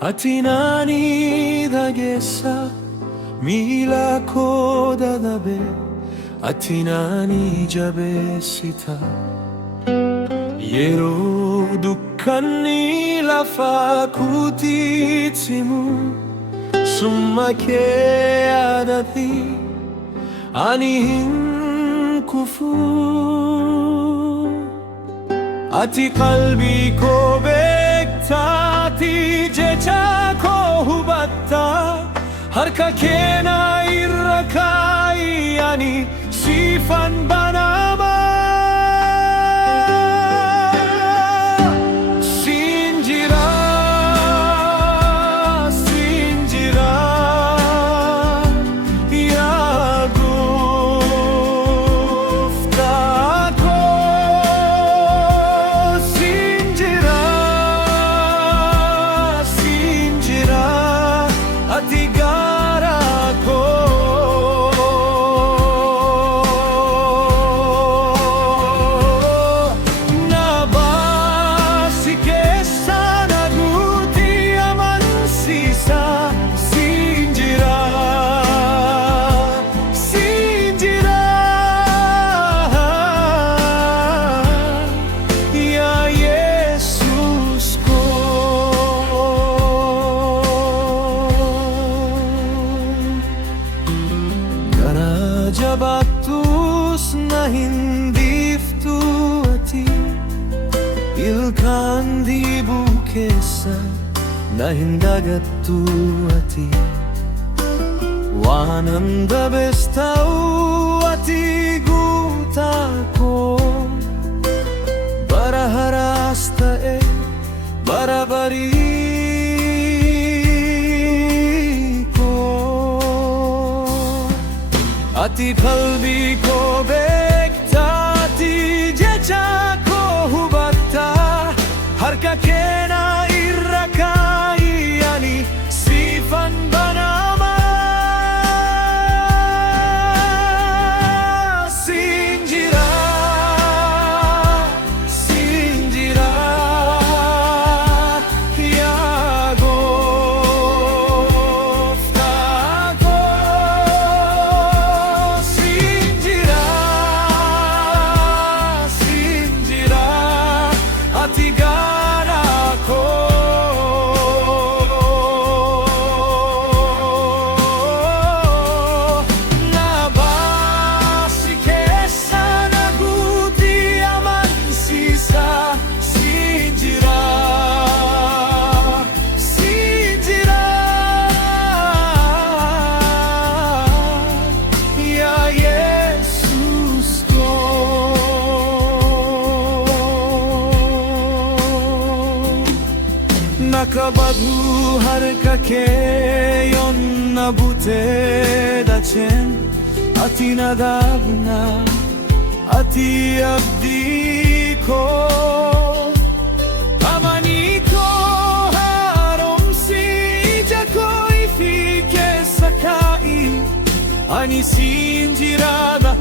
ati nani dhageessa miila koo dadhabe ati nani jabeessita yeroo dukkanni lafa kutiitimu summa kee yaadadhi ani hin kufu ati qalbii koo beektaati jecha koo hubatta harka kee na irra kaa'i ani siifan banama siin jira yaa gooftaa koo siin jira ati gaara koo na baasi keessa na guuti amansiisa siin jira yaa Yesuus koo garaa jabaattus na hindiiftu ati ilkaan diibuu keessa na hindagattu ati waan handabes ta'uu ati guutaa koo bara haraas ta'e bara barii koo ati qalbii koo beektaati jecha koo hubatta harka kee na irra kaa'i ani siifan banama siin jira yaa gooftaa koo siin jira ati gaara koo na baasi keessa na guuti amansiisa siin jira yaa Yesuus koo nakabadhu harka kee yoon na butee dacheen ati na dhaabna ati abdii koo amanii koo haaromsi ija koo ifii keessa kaa'i ani siin jiraadha